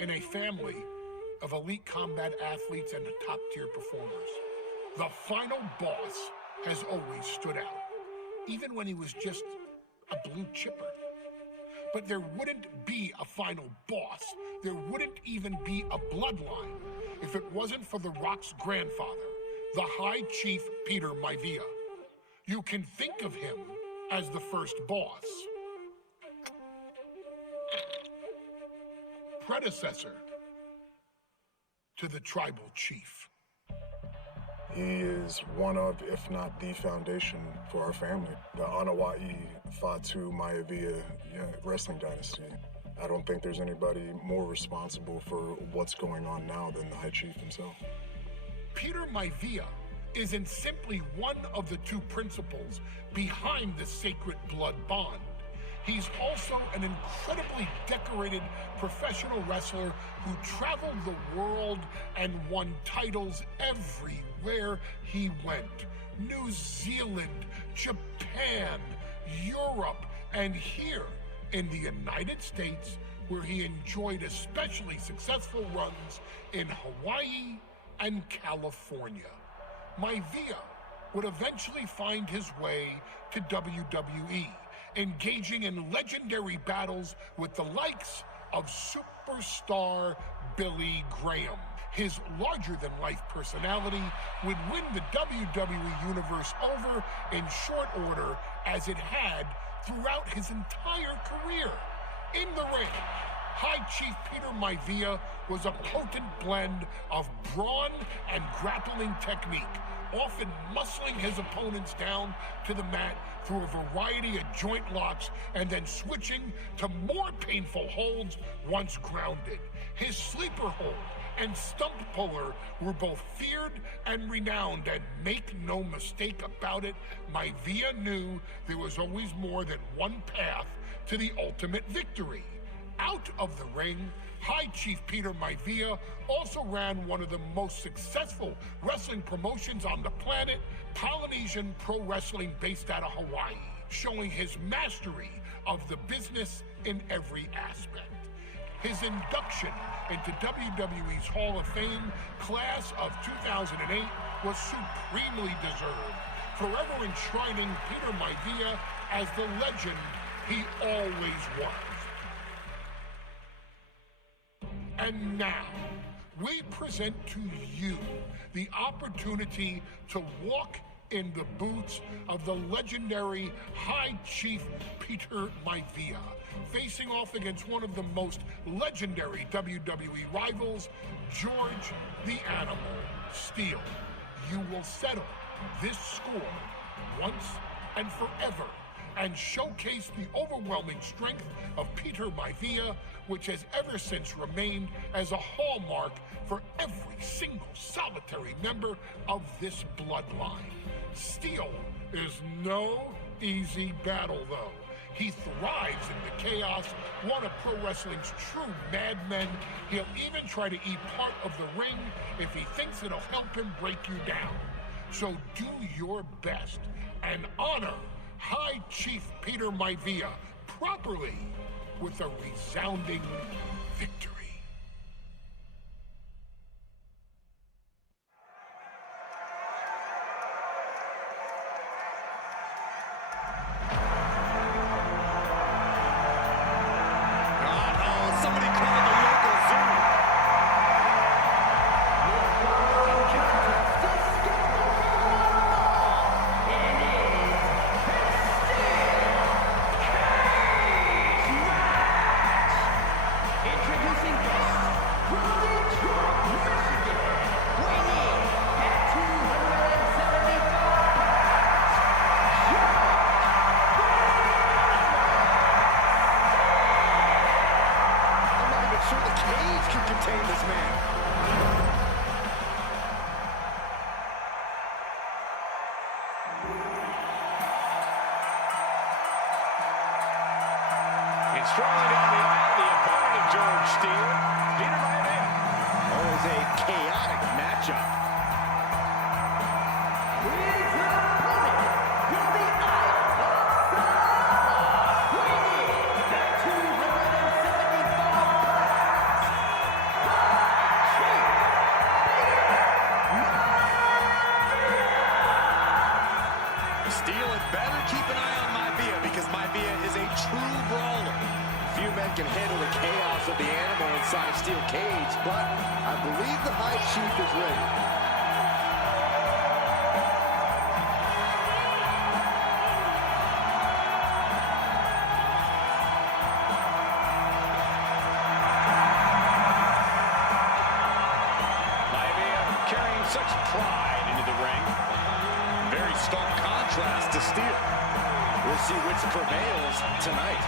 in a family of elite combat athletes and top-tier performers. The final boss has always stood out, even when he was just a blue chipper. But there wouldn't be a final boss, there wouldn't even be a bloodline if it wasn't for The Rock's grandfather, the High Chief Peter Maivia. You can think of him as the first boss. Predecessor to the tribal chief. He is one of, if not the foundation for our family. The Anawa'i Fatu Maivia wrestling dynasty. I don't think there's anybody more responsible for what's going on now than the High Chief himself. Peter Maivia isn't simply one of the two principals behind the Sacred Blood Bond. He's also an incredibly decorated professional wrestler who traveled the world and won titles everywhere he went. New Zealand, Japan, Europe, and here in the United States, where he enjoyed especially successful runs in Hawaii and California. Maivia would eventually find his way to WWE, engaging in legendary battles with the likes of superstar Billy Graham. His larger-than-life personality would win the WWE Universe over in short order, as it had throughout his entire career. In the ring, High Chief Peter Maivia was a potent blend of brawn and grappling technique, often muscling his opponents down to the mat through a variety of joint locks and then switching to more painful holds once grounded. His sleeper hold and stump puller were both feared and renowned, and make no mistake about it, Maivia knew there was always more than one path to the ultimate victory. Out of the ring, High Chief Peter Maivia also ran one of the most successful wrestling promotions on the planet, Polynesian Pro Wrestling, based out of Hawaii, showing his mastery of the business in every aspect. His induction into WWE's Hall of Fame class of 2008 was supremely deserved, forever enshrining Peter Maivia as the legend he always was. And now, we present to you the opportunity to walk in the boots of the legendary High Chief Peter Maivia, facing off against one of the most legendary WWE rivals, George The Animal Steele. You will settle this score once and forever and showcase the overwhelming strength of Peter Maivia, which has ever since remained as a hallmark for every single solitary member of this bloodline. Steele is no easy battle, though. He thrives in the chaos, one of pro wrestling's true madmen. He'll even try to eat part of the ring if he thinks it'll help him break you down. So do your best and honor High Chief Peter Maivia properly with a resounding victory. And strolling down the aisle, the opponent of George Steele, Peter Maivia. Always a chaotic matchup. His opponent from the Isle of Samoa, weighing at 275 pounds, true brawler. Few men can handle the chaos of the animal inside a steel cage, but I believe the High Chief is ready. Such pride into the ring. Very stark contrast to Steele. We'll see which prevails tonight.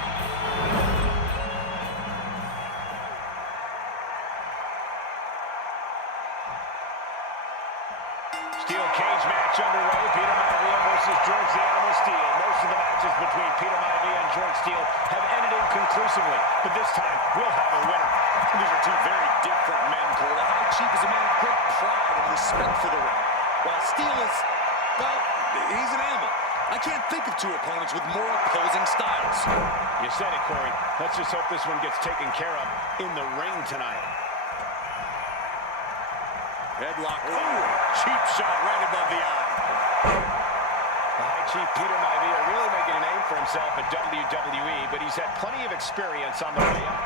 Steel cage match underway. Peter Maivia versus George The Animal Steele. Most of the matches between Peter Maivia and George Steele have ended inconclusively, but this time we'll have a winner. These are two very different men, Cole. The High Chief is a man of great pride and respect for the ring, while Steele is, well, he's an animal. I can't think of two opponents with more opposing styles. You said it, Corey. Let's just hope this one gets taken care of in the ring tonight. Headlock. Ooh, cheap shot right above the eye. The High Chief Peter Maivia really making a name for himself at WWE, but he's had plenty of experience on the way up.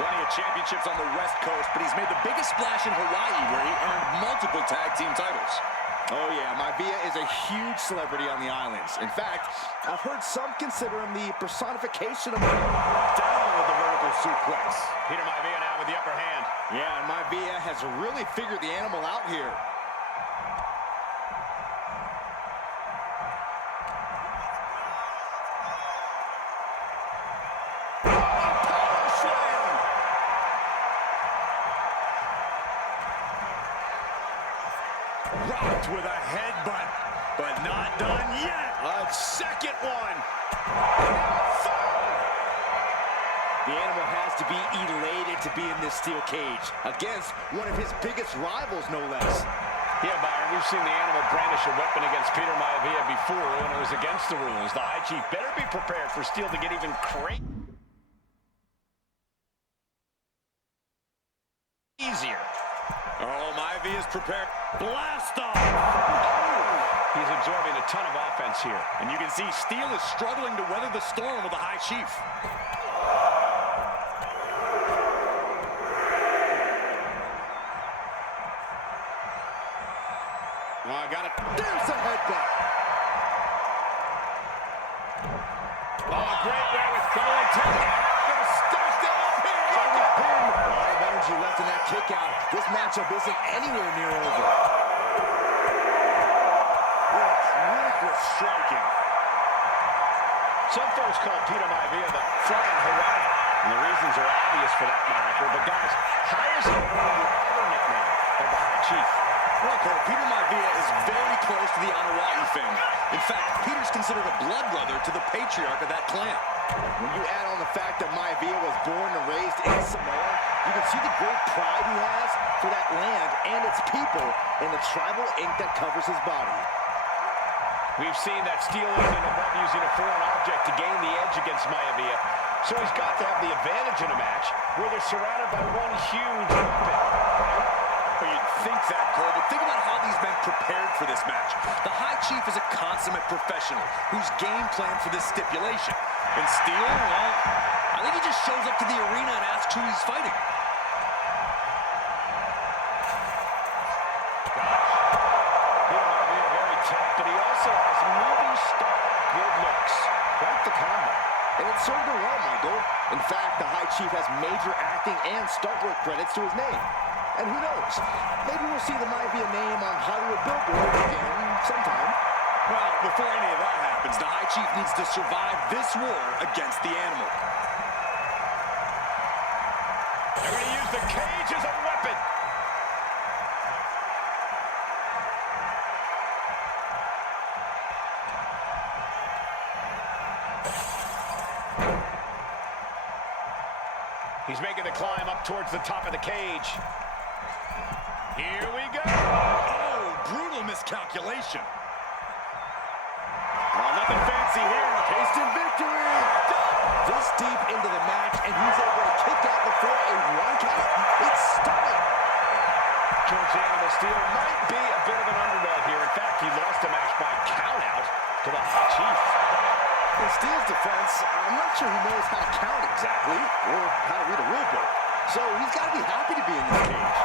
Plenty of championships on the West Coast, but he's made the biggest splash in Hawaii, where he earned multiple tag team titles. Oh yeah, Maivia is a huge celebrity on the islands. In fact, I've heard some consider him the personification of down with the vertical suplex. Peter Maivia now with the upper hand. Yeah, and Maivia has really figured the animal out here. Rocked with a headbutt, but not done yet. A second one. The animal has to be elated to be in this steel cage against one of his biggest rivals, no less. Yeah, Byron, we've seen the animal brandish a weapon against Peter Maivia before when it was against the rules. The High Chief better be prepared for Steele to get even easier. Oh, Maivia's prepared. Blast off! He's absorbing a ton of offense here. And you can see Steele is struggling to weather the storm with the High Chief. Oh, I got it. There's a headbutt. Oh, great wherewithal to hit. Gonna start them up here. A lot of energy left in that kick out. This matchup isn't anywhere near over. Ruthless striking. Some folks call Peter Maivia the Flying Hawaii, and the reasons are obvious for that moniker. But guys, how is he earning the other nickname of the High Chief? Well, Cole, Peter Maivia is very close to the Anawa'i family. In fact, Peter's considered a blood brother to the patriarch of that clan. When you add on the fact that Maivia was born and raised in Samoa, you can see the great pride he has for that land and its people and the tribal ink that covers his body. We've seen that Steele isn't above using a foreign object to gain the edge against Maivia, so he's got to have the advantage in a match where they're surrounded by one huge weapon. Well, you'd think that, Cole, but think about how these men prepared for this match. The High Chief is a consummate professional who's game planned for this stipulation. And Steele, well, I think he just shows up to the arena and asks who he's fighting. Peter Maivia very tough, but he also has movie star good looks. Quite the combo. And it served him well, Michael. In fact, the High Chief has major acting and stunt work credits to his name. And who knows, maybe we'll see the Maivia name on Hollywood billboards again sometime. Well, before any of that happens, the High Chief needs to survive this war against the animal. They're going to use the cage as a weapon. He's making the climb up towards the top of the cage. Here we go. Oh, brutal miscalculation. Oh, nothing fancy here. Tasting victory. This deep into the match, and he's able to kick out before a one count. It's stunning. George The Animal Steele might be a bit of an underdog here. In fact, he lost the match by countout to the High Chief. In Steele's defense, I'm not sure he knows how to count exactly, or how to read a rule book. So he's got to be happy to be in this cage.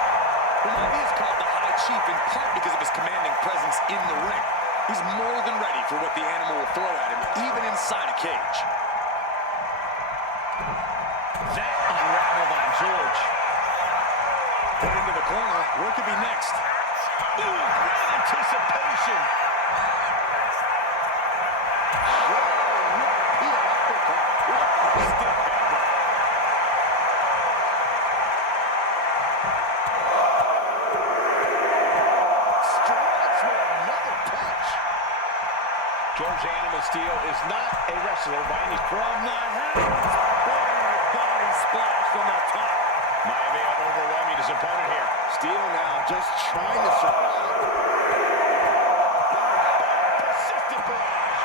Maivia is called the High Chief in part because of his commanding presence in the ring. He's more than ready for what the animal will throw at him, even inside a cage. That unraveled on George. Put into the corner. What could be next? Ooh, great anticipation. George The Animal Steele is not a wrestler by any from the head. Big body splash from the top. Maivia overwhelming his opponent here. Steele now just trying to survive. Persistent barrage.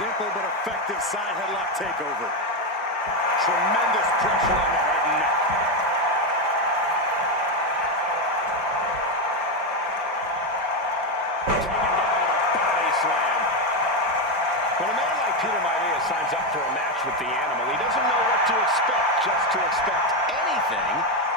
Simple but effective side headlock takeover. Tremendous pressure on the head and neck. Taken down with a body slam. When a man like Peter Maivia signs up for a match with the animal, he doesn't know what to expect, just to expect anything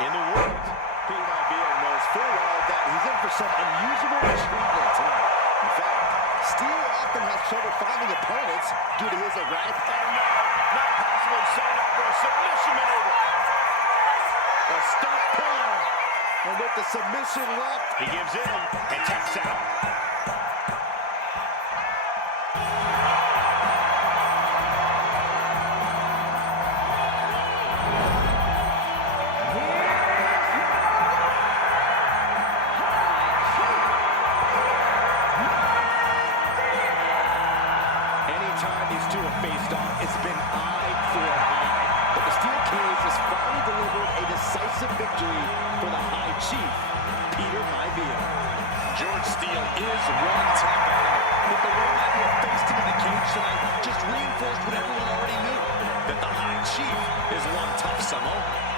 in the world. Peter Maivia knows full well that he's in for some unusual treatment tonight. In fact, Steele often has trouble finding opponents due to his erratic. Oh no, not possible, setting up for a submission maneuver. A stump puller. And with the submission left, He gives in and taps out. anytime these two have faced off, it's been eye for eye. But the steel cage has finally delivered a decisive victory for the High Chief, Peter Maivia. George Steele is one tough animal. But the way Maivia faced him in the cage tonight just reinforced what everyone already knew, that the High Chief is one tough Samoan.